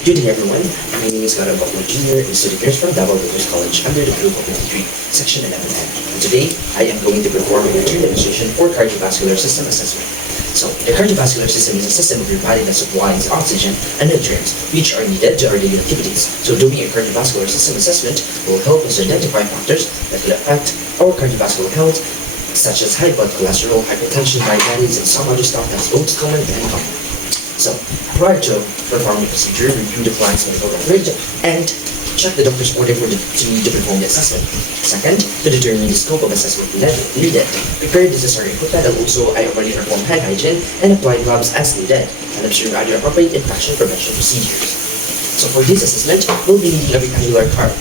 Good day everyone, my name is CARDIOVASCULAR Jr. and student nurse from Davao Business College under the group of 93, section 11N. And today, I am going to perform a routine demonstration for cardiovascular system assessment. So, the cardiovascular system is a system of your body that supplies oxygen and nutrients which are needed to our daily activities. So, doing a cardiovascular system assessment will help us identify factors that could affect our cardiovascular health, such as high blood cholesterol, hypertension, diabetes, and some other stuff that's both common and uncommon. So, prior to performing the procedure, review the client's medical record and check the doctor's order for to perform the assessment. Second, to determine the scope of assessment needed, prepare the necessary equipment, and also I already perform hand hygiene and apply gloves as needed, and observe other appropriate infection prevention procedures. So for this assessment, we'll be needing a rectangular card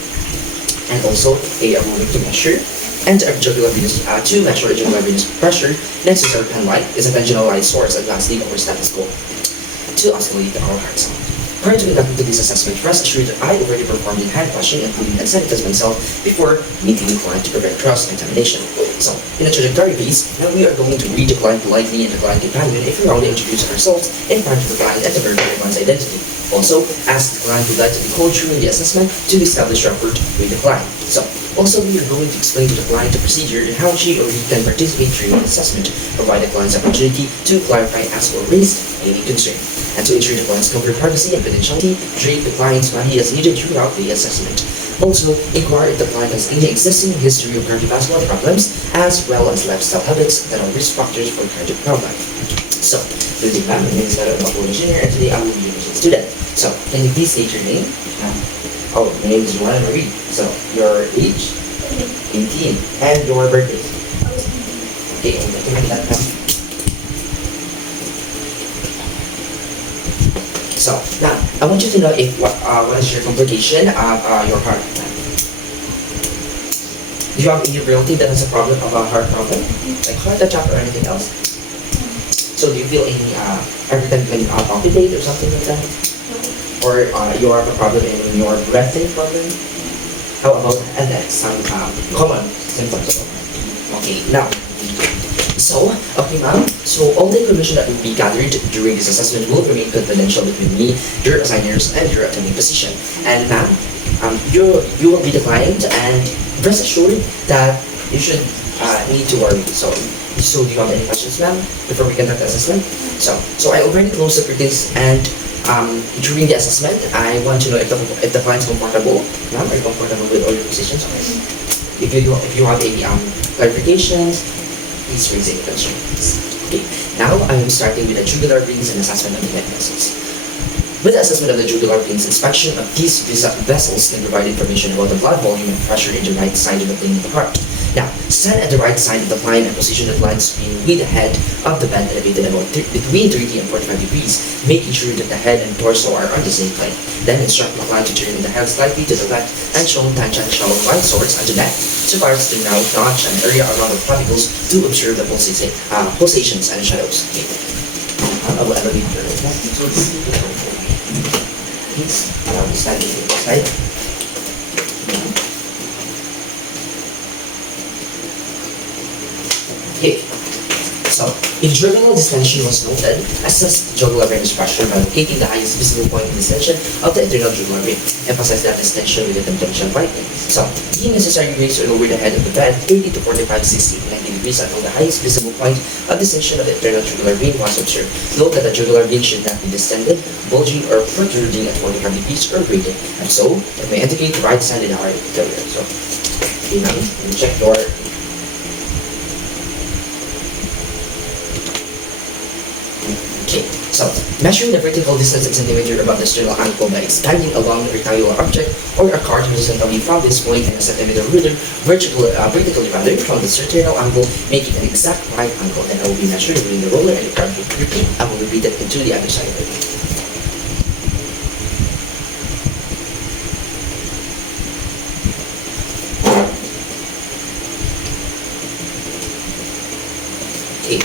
and also a aerobic to measure and a jugular venous to measure a jugular venous pressure. Next is our pen light, is a conventionalized source, advanced lead or stethoscope to oscillate our heart sound. Prior to conducting this assessment, rest assured that I already performed the hand washing and cleaning and sanitized myself before meeting the client to prevent cross-contamination. So, in a trajectory piece, now we are going to read the client politely and the client companion if we wrongly introduce ourselves in front of the client and to verify the client's identity. Also, ask the client who would like to be called during the assessment to establish rapport with the client. So, also we are going to explain to the client the procedure and how she or he can participate during the assessment, provide the client's opportunity to clarify, ask, or raise any concern, and to ensure the client's comfort, privacy, and confidentiality, treat the client's body as needed throughout the assessment. Also, inquire if the client has any existing history of cardiovascular problems, as well as lifestyle habits that are risk factors for cardiac problem. So, good evening, ma'am. My name is CARDIOVASCULAR Jr. and today I will be your student. So, can you please state your name? Oh, my name is Joanna Marie. So, your age? 18. And your birthday? Okay, I'm going to write that down. So, now, I want you to know if what is your complication of your heart. Do you have any relative that has a problem of a heart problem? Like heart attack or anything else? So, do you feel any, every time you can palpitate or something like that? Or you have a problem in your breathing problem? How about headache, some common symptoms? Okay, now, so, okay ma'am, so all the information that will be gathered during this assessment will remain confidential between me, your assigners, and your attending physician. And ma'am, you will be the client, and rest assured that you should need to worry. So do you have any questions, ma'am, before we conduct the assessment? So I already closed the curtains, and during the assessment, I want to know if the client's comfortable. Ma'am, are you comfortable with all your positions? Okay. If you have any clarifications, please raise any concerns. Okay. Now I am starting with the jugular veins and assessment of the neck vessels. With the assessment of the jugular veins, inspection of these vessels can provide information about the blood volume and pressure in the right side of the vein of the heart. Now, stand at the right side of the client and position the client's spine with the head of the bed elevated about between 30 and 45 degrees, making sure that the head and torso are on the same plane. Then instruct the client to turn the head slightly to the left and show tangential line source on the neck so far as to now notch an area around the clavicles to observe the pulsations and shadows. Okay. I will elevate the neck. Please allow me slightly to the side. Okay, so if jugular distension was noted, assess the jugular venous pressure by locating the highest visible point of distension of the internal jugular vein. Emphasize that distension with a tangential brightening. So, the necessary raise or lower the head of the bed 30 to 45, 60 to 90 degrees until the highest visible point of distension of the internal jugular vein was observed. Note that the jugular vein should not be distended, bulging, or protruding at 45 degrees or greater. And so, it may indicate the right side in our career. So, okay, now, check your Okay, so measuring the vertical distance in centimeter above the sternal ankle by expanding along the rectangular object or a card horizontally from this point and a centimeter ruler vertically rather from the sternal angle, making an exact right angle. Then I will be measuring using the roller and the card. Repeat. I will repeat it into the other side. Okay.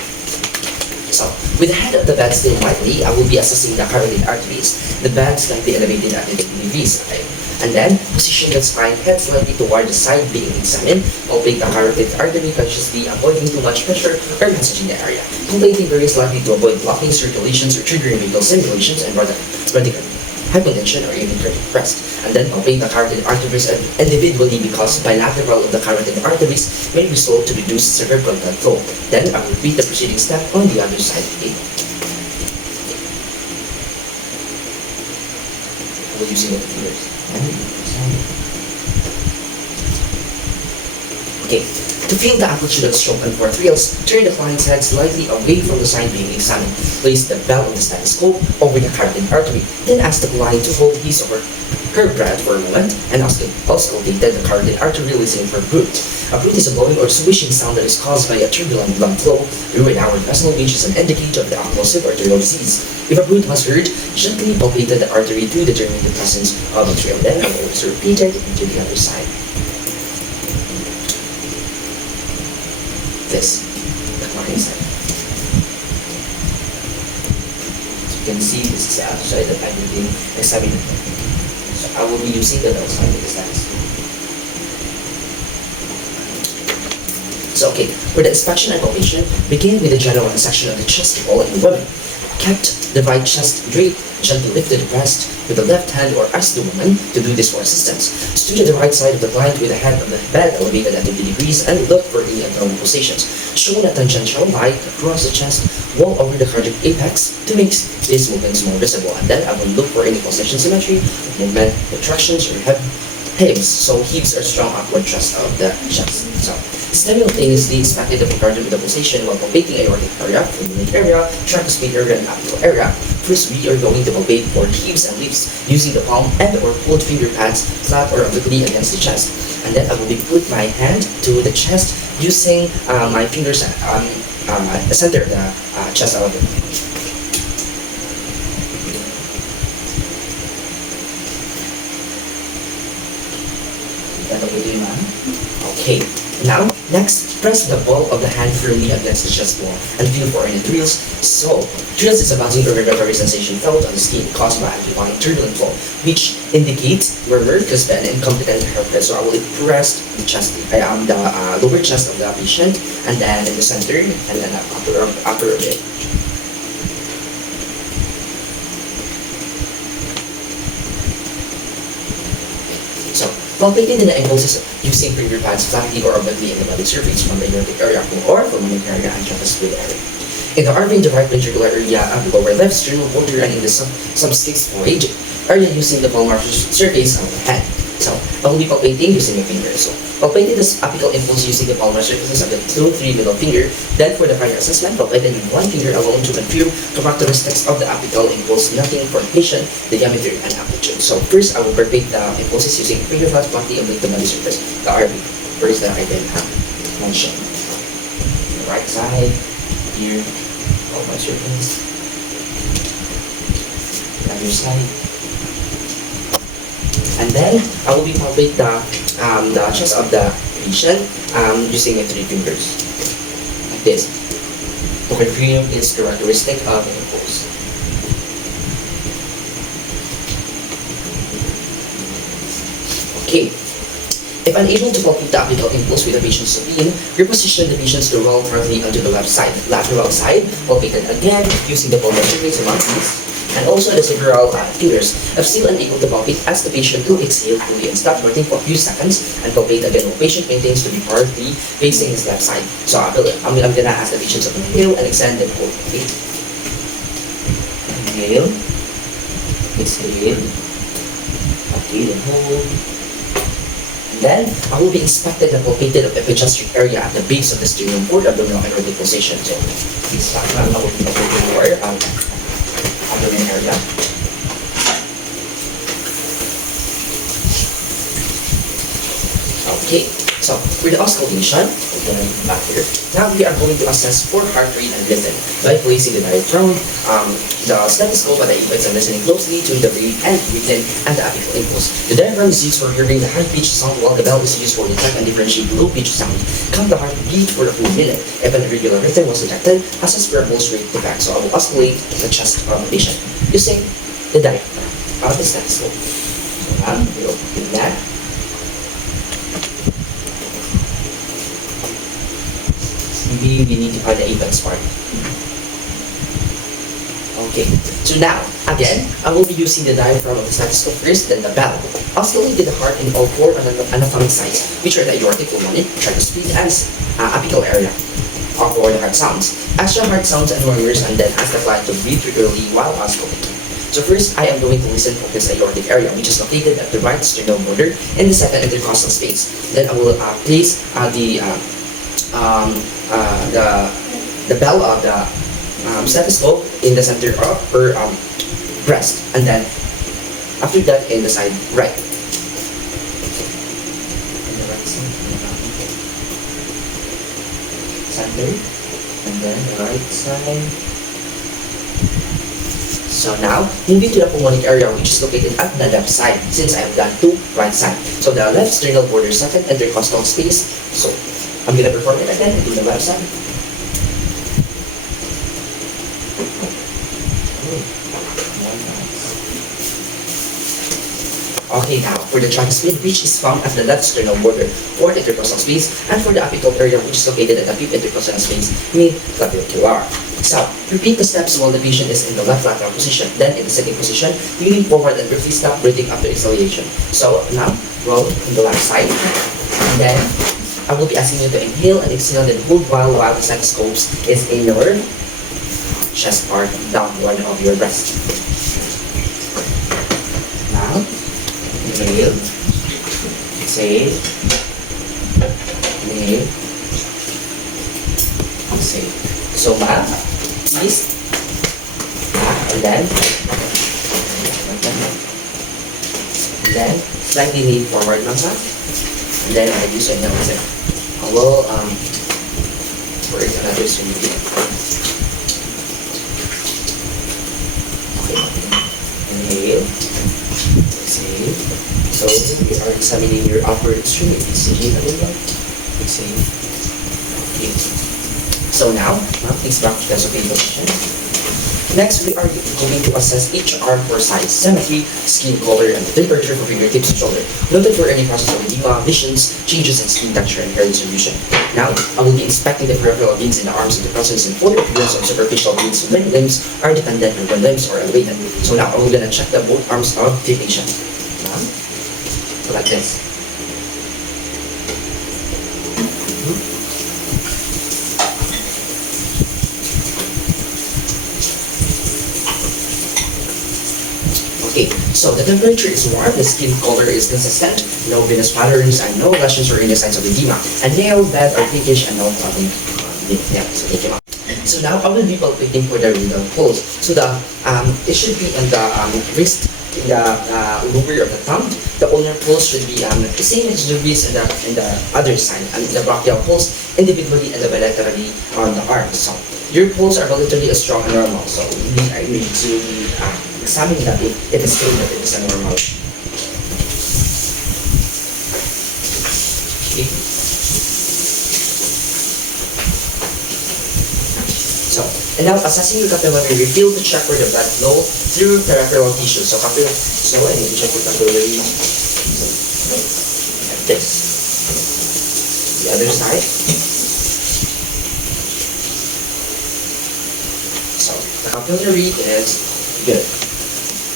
So, with the head of the bed still lightly, I will be assessing the carotid arteries. The bed slightly elevated at the V side. And then, position the spine head slightly toward the side being examined, opening the carotid artery consciously, avoiding too much pressure or massage in the area. Completely very slightly to avoid blocking circulations or triggering vagal simulations and radically hypotension, or even cardiac arrest. And then palpate the carotid arteries individually because bilateral of the carotid arteries may result to reduced cerebral blood flow. Then I will repeat the preceding step on the other side again. I will using the fingers. Okay, to feel the amplitude of stroke and porphyrials, turn the client's head slightly away from the side being examined. Place the bell of the stethoscope over the carotid artery, then ask the client to hold his or her breath for a moment and auscultate the carotid artery releasing for bruit. A bruit is a blowing or swishing sound that is caused by a turbulent blood flow through an hour vessel, which is an indicator of the occlusive arterial disease. If a bruit was heard, gently palpate the artery to determine the presence of arterial. Then I will also repeat it to the other side. This, the client side. As you can see, this is the other side that I'm being examining. So I will be using the left side of the stethoscope. So okay, for the inspection and palpation, begin with a general section of the chest wall in women. Kept the right chest straight, gently lifted the breast with the left hand or ask the woman to do this for assistance. Stood at the right side of the client with the head of the bed elevated at 50 degrees and look for any abnormal pulsations. Show a tangential light across the chest wall over the cardiac apex to make these movements more visible. And then I will look for any pulsation symmetry, movement, contractions, or heaves. So heaves are strong upward thrust of the chest. So simultaneously inspected the pericardium with the pulsation while palpating aortic area, pulmonary area, tricuspid area, and apical area. First, we are going to palpate for heaves and lifts using the palm and or pulled finger pads flat or obliquely against the chest. And then I will put my hand to the chest using my fingers center of the chest element. Okay, now next press the ball of the hand firmly against the chest wall and feel for any thrills. So, thrills is a bouncing or vibratory sensation felt on the skin caused by amplifying turbulent flow, which indicates murmur because an incompetent herpes. So I will press the chest, the lower chest of the patient, and then in the center, and then upper of it. So, palpating in the ankles using finger pads flatly or obliquely in the body surface from the aortic area or pulmonary area and tricuspid area. In the RV, in the right ventricular area of the lower left sternal border and in the subscapuloid area using the palmar surface of the hand. So, I will be palpating using my fingers. So, palpating the apical impulse using the palmar surfaces of the 2-3 middle finger. Then for the final assessment, palpating with one finger alone to confirm characteristics of the apical impulse, noting for patient, the diameter, and amplitude. So first, I will palpate the impulses using finger flat flatly oblique the body surface, the RV. First that I can mention. The right side, here, palmar surface. The other side. And then I will be palpate the chest of the patient using my 3 fingers, like this, to confirm its characteristic of the impulse. Okay. If unable to palpate the apical impulse with the patient's spleen, reposition the patient's dural partly onto the left side, lateral side, palpated again using the palmar surface of mouthpiece. And also the several fingers. If still unable to palpate, ask the patient to exhale fully and stop breathing for a few seconds and palpate again while patient maintains to be partly facing his left side. So I'm gonna ask the patient to inhale and extend and hold. Okay? Inhale, exhale, okay, then hold. And then I will be inspected and palpated of the epigastric area at the base of the sternum or abdominal aortic pulsation. So this time I will be palpating more abdomen area. Okay, so for the auscultation, back here. Now we are going to assess for heart rate and rhythm by placing the diaphragm, the stethoscope at the apex and listening closely to the rate and rhythm and the apical impulse. The diaphragm is used for hearing the high-pitched sound while the bell is used for detect and differentiate low-pitched sound. Count the heartbeat for a full minute. If an irregular rhythm was detected, assess for a pulse rate defect. So I will oscillate the chest of the patient using the diaphragm of the stethoscope. So we'll open that. Maybe we need to find the apex part. Okay, so now, again, I will be using the diaphragm of the stethoscope first, then the bell. Oscillate the heart in all four anatomic sites, which are the aortic, pulmonic, tricuspid, and apical area for the heart sounds. Extra heart sounds and murmurs, and then ask the client to breathe regularly while oscillating. So first, I am going to listen focus the aortic area, which is located at the right sternal border in the second intercostal space. Then I will place the bell of the stethoscope in the center of her breast, and then after that in the side right. In the right side, center, and then the right side. So now, moving to the pulmonic area, which is located at the left side, since I have done two right side. So the left sternal border, second intercostal space. So I'm gonna perform it again into the left side. Okay, now for the tricuspid, which is found at the left sternal border or intercostal space, and for the apical area, which is located at the fifth intercostal space, mid-clavicular. So, repeat the steps while the patient is in the left lateral position. Then, in the second position, you lean forward and briefly stop breathing after exhalation. So, now, roll on the left side. And then, I will be asking you to inhale and exhale, then hold while the stethoscope is in your chest part, downward of your breast. Now, inhale, exhale, inhale, exhale. So, please, and then slightly lean forward, and then I do so now. I will for another swing. Okay, inhale, exhale. So we are examining your upper extremities. Inhale, exhale. Okay. So now, please back to the supine position. Next, we are going to assess each arm for size, symmetry, skin color, and temperature for fingertips and shoulder. Noted for any process of edema, lesions, changes in skin texture, and hair distribution. Now, I will be inspecting the peripheral veins in the arms in the presence and full appearance of superficial veins when limbs are dependent and when limbs are elevated. So now, I'm gonna check the both arms of the patient. Now, like this. Okay, so the temperature is warm, the skin color is consistent, no venous patterns, and no lesions or any signs of edema. And nail bed are pinkish and no clotting. Yeah, so take them out. So now I will be palpating for the radial pulse. So it should be in the wrist, in the lower of the thumb. The ulnar pulse should be the same as the wrist in the other side, and the brachial pulse individually and bilaterally on the arm. So your pulse are relatively strong and normal. So we need to examine that if it is true that it is a normal. Okay. So, and now assessing your capillary, we feel to check for the blood flow through peripheral tissue. So I need to check the capillary like this. The other side. So the capillary is good.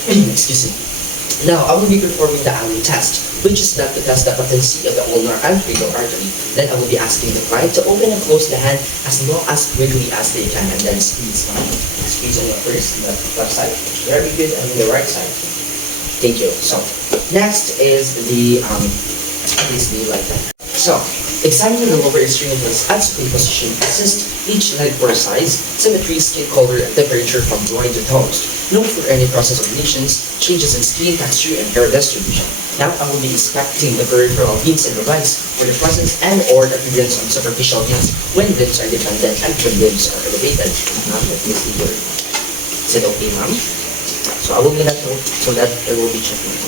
Excuse me. Now, I will be performing the Allen test, which is that to test the potency of the ulnar and radial artery. Then I will be asking the client to open and close the hand as long as quickly as they can, and then squeeze. Squeeze on the first, the left side. Very good, and the right side. Thank you. So, next is the please be like that. So, examining the lower extremities at supine position, assist each leg for size, symmetry, skin color, and temperature from groin to toes. Note for any process of lesions, changes in skin texture, and hair distribution. Now, I will be inspecting the peripheral veins and the legs for the presence and or appearance of superficial veins when limbs are dependent and when limbs are elevated. Let me see here. Is it okay, ma'am? So, I will be that note so that I will be checking it.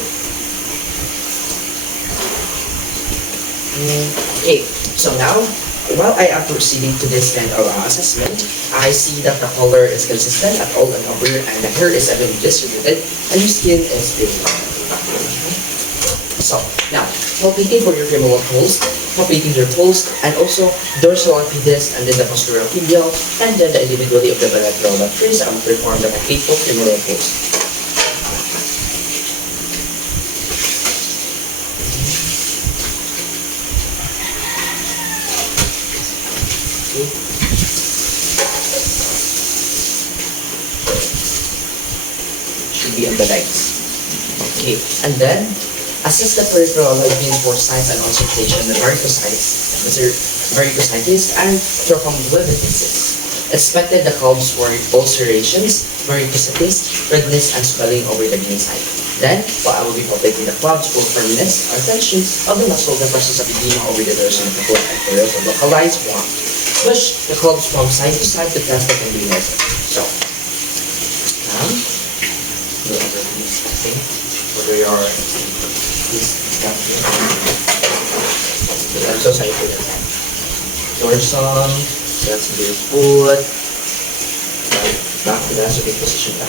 Okay, so now, while I am proceeding to this kind of assessment, I see that the color is consistent at all and over, and the hair is evenly distributed, and your skin is beautiful. So, now, while picking for your femoral pulse, palpating their pulse, and also dorsal pedis, and then the postural tibial, and then the individuality of the bilateral. But first, I will perform the potato femoral pulse. Should be on the legs. Okay, and then assess the peripheral hygiene for signs and auscultation, the varicositis, and thrombolysis. Expected the cause for ulcerations, varicosities, redness, and swelling over the vein side. Then, I will be palpating the clubs for firmness or tension of the muscle, the presence of edema over the dorsal of the foot, and for those localized form. Push the clubs from side to side to test the convenience. So, now, whoever is expecting, whether you are I'm so sorry for that. Dorsal, that's your foot. Back to that, so take position back.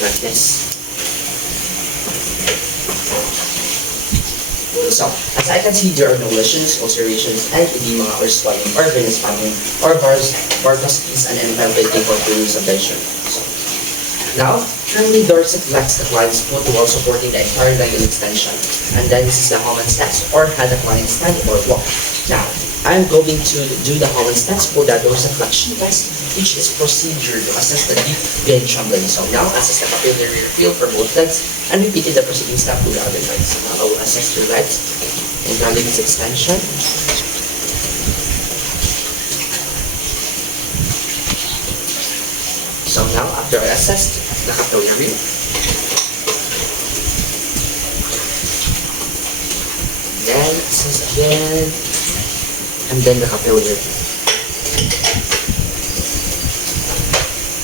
Like this. So, as I can see, there are no lesions, ulcerations, and edema, or swelling, or venous spasm, or varicosities, and any palpating or feelings of tension. So, now, firmly dorsiflex the client's foot while supporting the entire leg in extension. And then this is the Holland stance, or how the client stand or walk. Now, I'm going to do the Holland stance for the dorsiflexion test, which is procedure to assess the deep vein trembling. So now, assess the capillary field for both legs, and repeat the preceding step to the other legs. Now, I will assess your legs in the legs extension. So now, after I assessed the capillary, then assess again, and then the capillary.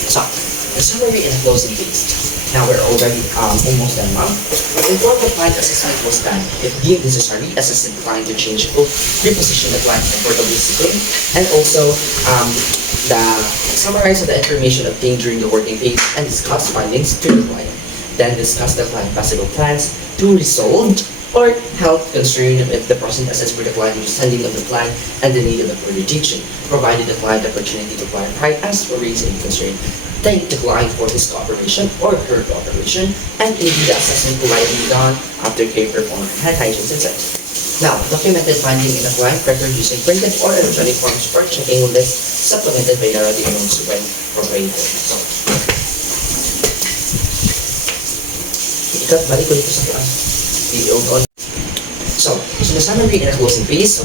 So, the summary and closing phase. Now we're already almost done now. Before the client assessment was done, if deemed necessary, assess the client to change both, reposition the client comfortably sitting, and also the summarize of the information obtained during the working phase and discuss findings to the client. Then discuss the client possible plans to resolve or health concern if the present assess for the client understanding of the client and the need of the further teaching, provided the client the opportunity to clarify as for raise any concern. Thank the client for his cooperation or her cooperation, and review the assessment politely done after care performed hand hygiene consent. Now, documented finding in the client record using printed or electronic forms or checking lists supplemented by narrative notes when provided. So, ikat balik ko dito sa video on. So the summary and the closing phase. So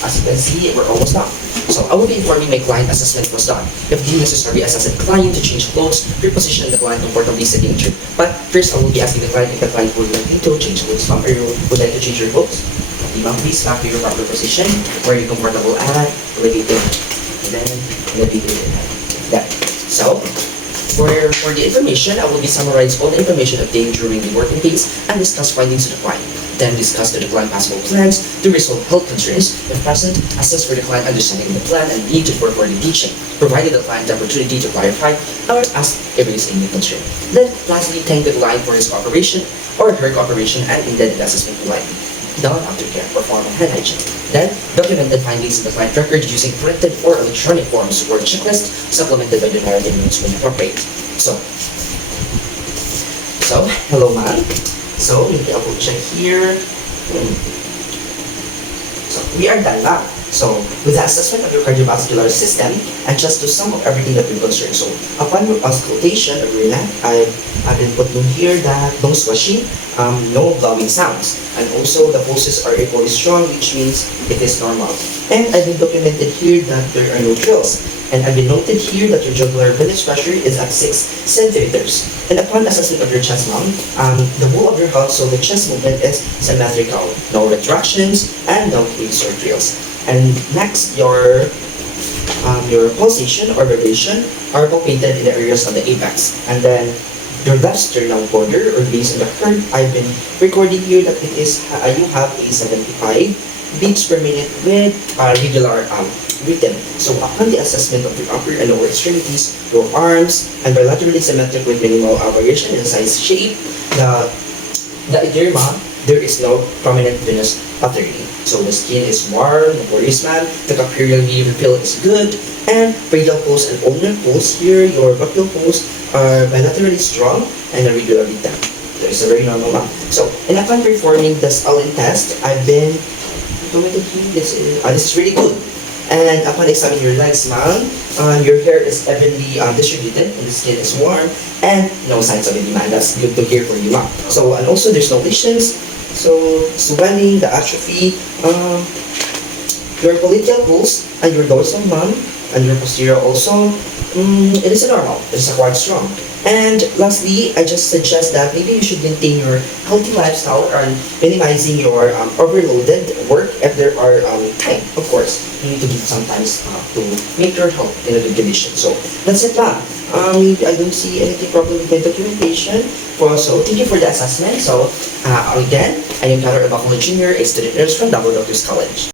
as you can see, we're almost done. So I will be informing my client assessment was done. If deemed necessary, assess the client to change clothes, reposition the client comfortably sitting in chair. But first, I will be asking the client if the client would like to change clothes. Ma'am, would like to change your clothes? Ma'am, please back to your proper position where you're comfortable at, elevated, and then elevated. That. So, for the information, I will be summarize all the information obtained during the working phase and discuss findings to the client. Then discuss to the client possible plans to resolve health concerns. If present, assess for the client understanding the plan and need for further teaching, provided the client the opportunity to clarify or ask if there is any concern. Then, lastly, thank the client for his cooperation or her cooperation and intended assessment politely. Done after care, perform hand hygiene. Then, document the findings in the client record using printed or electronic forms or checklist supplemented by the narrative notes when appropriate. So, hello ma'am. So, maybe I will check here. So, we are done now. So, with the assessment of your cardiovascular system, and just to sum up everything that we're concerned. So, upon your auscultation of your lab, I've been putting here that no swashing, no blowing sounds, and also the pulses are equally strong, which means it is normal. And I've been documented here that there are no trills. And I've been noted here that your jugular venous pressure is at 6 centimeters. And upon assessment of your chest lung, the whole of your heart, so the chest movement is symmetrical, no retractions, and no creaks or trills. And next, your pulsation or vibration are palpated in the areas of the apex. And then your left sternum border or base of the heart, I've been recording here that it is you have a 75 beats per minute with regular rhythm. So upon the assessment of your upper and lower extremities, your arms, and bilaterally symmetric with minimal variation in the size shape, the edema there is no prominent venous artery. So the skin is warm, the porous man, the capillary refill is good, and radial pulse and ulnar pulse here, your brachial pulse are bilaterally strong and irregularly damp. That is a very normal map. So, and upon performing the Stalin test, I've been this is really good. And upon examining your legs, ma'am, your hair is evenly distributed, and the skin is warm, and no signs of edema. And that's good to hear for you, ma'am. So, and also there's no lesions. So, swelling, the atrophy, your polyteal pulse, and your dorsal, ma'am, and your posterior also, it is normal. It is quite strong. And lastly, I just suggest that maybe you should maintain your healthy lifestyle and minimizing your overloaded work if there are time. Of course, you need to give some time to make your health in a good condition. So that's it, ma'am. I don't see anything problem with my documentation. So thank you for the assessment. So again, I am Cardiovascular Jr., a student nurse from Double Doctors College.